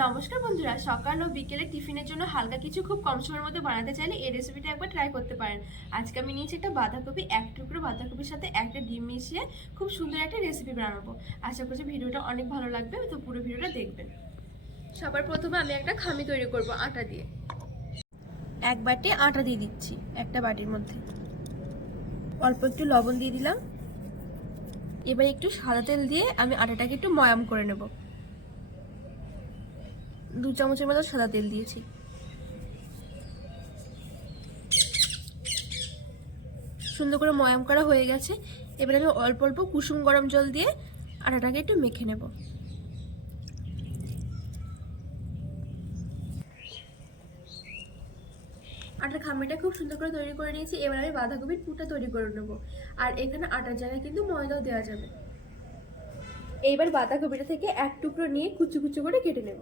নমস্কার বন্ধুরা, সকাল ও বিকেলে টিফিনের জন্য হালকা কিছু খুব কম সময়ের মধ্যে বানাতে চাইলে এই রেসিপিটা একবার ট্রাই করতে পারেন। আজকে আমি নিয়েছি একটা বাঁধাকপি, এক টুকরো বাঁধাকপির সাথে একটা ডিম মিশিয়ে খুব সুন্দর একটা রেসিপি বানাবো। আশা করছি ভিডিওটা অনেক ভালো লাগবে, তো পুরো ভিডিওটা দেখবেন। সবার প্রথমে আমি একটা খামি তৈরি করব, আটা দিয়ে। এক বাটি আটা দিয়ে দিচ্ছি একটা বাটির মধ্যে। অল্প একটু লবণ দিয়ে দিলাম। এবার একটু সাদা তেল দিয়ে আমি আটাটাকে একটু ময়াম করে নেব। দু চামচের মতো সাদা তেল দিয়েছি। সুন্দর করে ময়াম করা হয়ে গেছে। এবার আমি অল্প অল্প কুসুম গরম জল দিয়ে আটাটাকে একটু মেখে নেব। আটার খামিটা খুব সুন্দর করে তৈরি করে নিয়েছি। এবার আমি বাঁধাকপির পুরটা তৈরি করে নেব। আর এখানে আটার জায়গায় কিন্তু ময়দাও দেওয়া যাবে। এইবার বাঁধাকপিটা থেকে এক টুকরো নিয়ে কুচু কুচু করে কেটে নেব।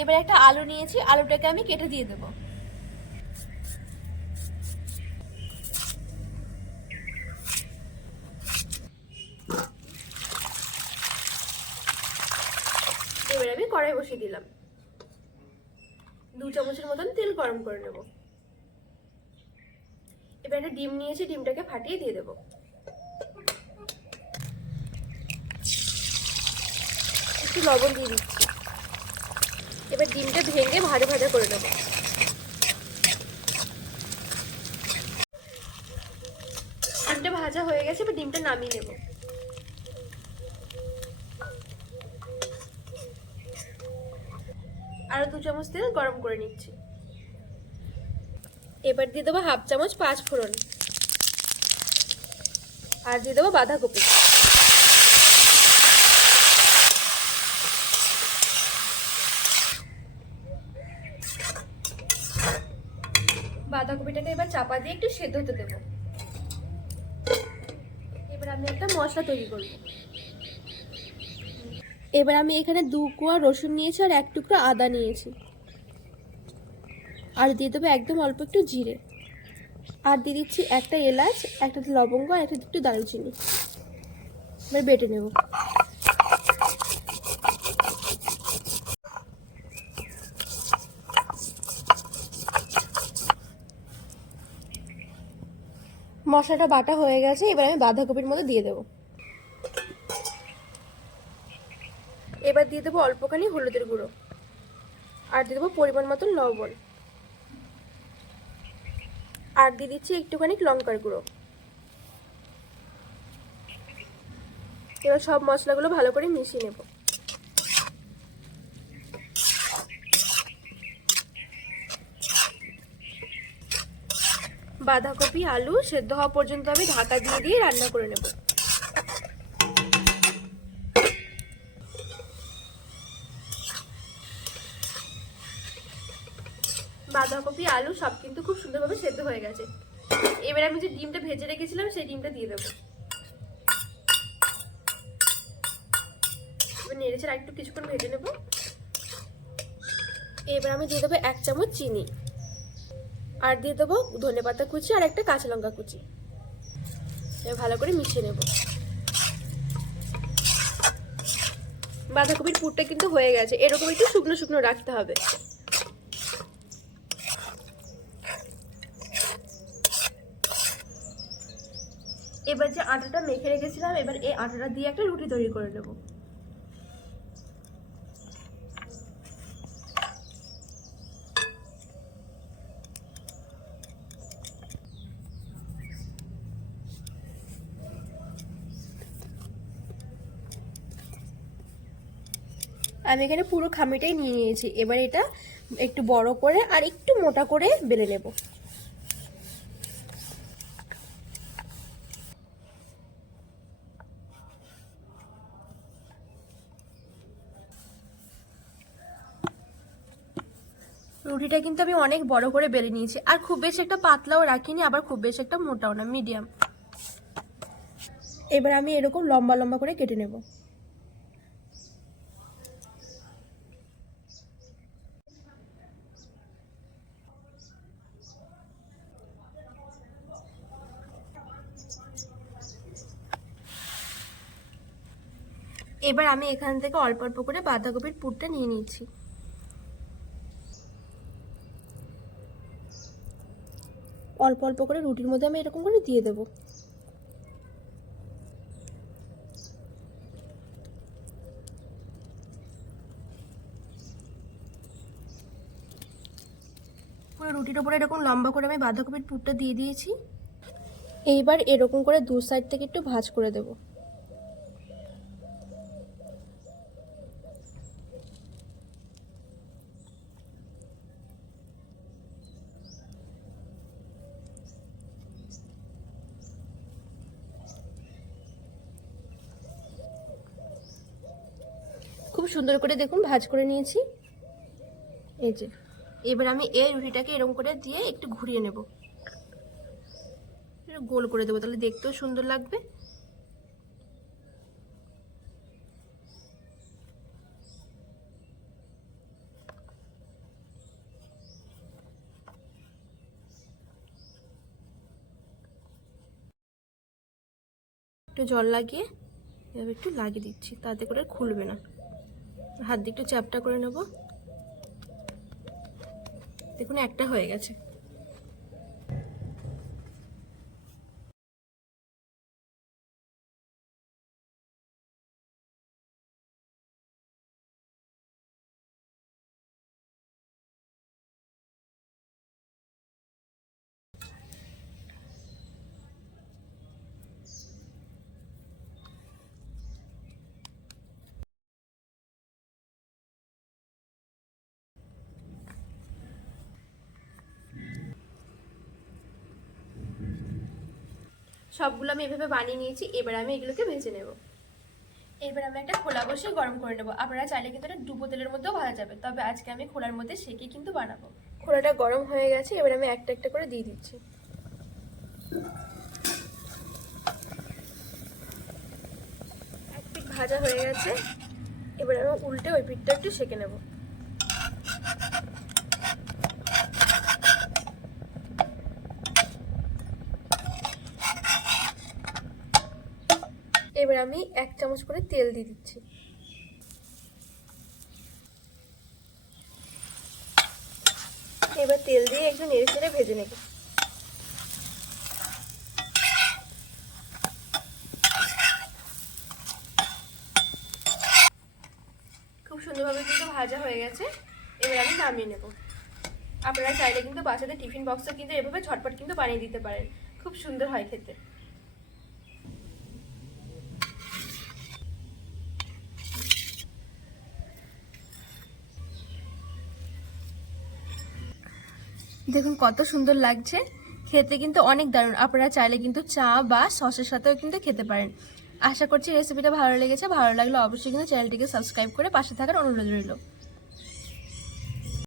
এবার একটা আলু নিয়েছি, আলুটাকে আমি কেটে দিয়ে দেবো। এবার আমি কড়াই বসিয়ে দিলাম। দু চামচের মতন তেল গরম করে নেব। এবার একটা ডিম নিয়েছি, ডিমটাকে ফাটিয়ে দিয়ে দেবো। একটু লবণ দিয়ে দিচ্ছি। এবার ডিমটা ভেঙে ভাজা ভাজা করে নেব। ডিমটা ভাজা হয়ে গেছে, এবার ডিমটা নামিয়ে নেব। আরও দু চামচ তেল গরম করে নিচ্ছি। এবার দিয়ে দেবো হাফ চামচ পাঁচ ফোড়ন। আর দিয়ে দেবো বাঁধাকপি। বাঁধাকপিটাকে এবার চাপা দিয়ে একটু সেদ্ধ হতে দেবো। এবার আমি একটা মশলা তৈরি করব। এবার আমি এখানে দু কোয়া রসুন নিয়েছি আর এক টুকরো আদা নিয়েছি। আর দিয়ে দেবো একদম অল্প একটু জিরে। আর দিয়ে দিচ্ছি একটা এলাচ, একটা লবঙ্গ আর একটা একটু দারুচিনি। এবার বেটে নেব। মশলাটা বাটা হয়ে গেছে, এবার আমি বাঁধাকপির মধ্যে দিয়ে দেবো। এবার দিয়ে দেবো অল্পখানি হলুদের গুঁড়ো। আর দিয়ে দেবো পরিমাণ মতন লবণ। আর দিয়ে দিচ্ছি একটুখানি লঙ্কার গুঁড়ো। এবার সব মশলাগুলো ভালো করে মিশিয়ে নেব। বাঁধাকপি, আলু সেদ্ধ হওয়া পর্যন্ত আমি ঢাকা দিয়ে দিয়ে রান্না করে নেব। বাঁধাকপি, আলু সব কিন্তু খুব সুন্দরভাবে সেদ্ধ হয়ে গেছে। এবার আমি যে ডিমটা ভেজে রেখেছিলাম, সেই ডিমটা দিয়ে দেবো। নেড়েছে একটু কিছুক্ষণ ভেজে নেব। এবার আমি দিয়ে দেবো এক চামচ চিনি। আর দিয়ে দেবো ধনে পাতা কুচি আর একটা কাঁচা লঙ্কা কুচি। ভালো করে মিশিয়ে নেব। বাঁধাকপির পুরটা কিন্তু হয়ে গেছে। এরকম একটু শুকনো শুকনো রাখতে হবে। এবার যে আটাটা মেখে রেখেছিলাম, এবার এই আটাটা দিয়ে একটা রুটি তৈরি করে নেব। আমি এখানে পুরো খামিটাই নিয়ে নিয়েছি। এবার এটা একটু বড় করে আর একটু মোটা করে বেলে নেব। রুটিটা কিন্তু আমি অনেক বড় করে বেলে নিয়েছি। আর খুব বেশি একটা পাতলাও রাখিনি, আবার খুব বেশি একটা মোটাও না, মিডিয়াম। এবার আমি এরকম লম্বা লম্বা করে কেটে নেব। এবার আমি এখান থেকে অল্প অল্প করে বাঁধাকপির পুরটা নিয়ে নিয়েছি অল্প অল্প করে রুটির মধ্যে আমি এরকম করে দিয়ে দেবো। পুরো রুটির ওপরে এরকম লম্বা করে আমি বাঁধাকপির পুরটা দিয়ে দিয়েছি। এইবার এরকম করে দু সাইড থেকে একটু ভাজ করে দেবো। খুব সুন্দর করে দেখুন, ভাজ করে নিয়েছি। এই যে, এবার আমি এই রুটিটাকে এরকম করে দিয়ে একটু ঘুরিয়ে নেব। গোল করে দেবো, তাহলে দেখতেও সুন্দর লাগবে। একটু জল লাগিয়ে এভাবে একটু লাগিয়ে দিচ্ছি, তাতে করে খুলবে না। হাত দিয়ে একটু চ্যাপটা করে নেব। দেখুন একটা হয়ে গেছে। সবগুলো আমি এভাবে বানিয়ে নিয়েছি এবার আমি এগুলোকে ভেজে নেব। এবার আমি একটা খোলা বসে গরম করে নেব। আপনারা চাইলে কিন্তু এটা ডুবো তেলের মধ্যেও ভাজা যাবে তবে আজকে আমি খোলার মধ্যে সেকে কিন্তু বানাবো। খোলাটা গরম হয়ে গেছে এবার আমি একটা একটা করে দিয়ে দিচ্ছি। এক পিঠ ভাজা হয়ে গেছে এবার আমি উল্টে ওই পিঠটা একটু সেকে নেব। আমি এক চামচ করে তেল দিয়ে দিচ্ছি। এবার তেল দিয়ে একটু নেড়ে চেড়ে ভেজে নেব। খুব সুন্দরভাবে কিন্তু ভাজা হয়ে গেছে। এবার আমি নামিয়ে নেব। আপনারা চাইলে কিন্তু বাচ্চাদের টিফিন বক্সও কিন্তু এভাবে ঝটপট কিন্তু বানিয়ে দিতে পারেন। খুব সুন্দর হয় খেতে। দেখুন কত সুন্দর লাগছে। খেতে কিন্তু অনেক দারুণ। আপনারা চাইলে কিন্তু চা বা সসের সাথেও কিন্তু খেতে পারেন। আশা করছি রেসিপিটা ভালো লেগেছে। ভালো লাগলে অবশ্যই কিন্তু চ্যানেলটিকে সাবস্ক্রাইব করে পাশে থাকার অনুরোধ রইল।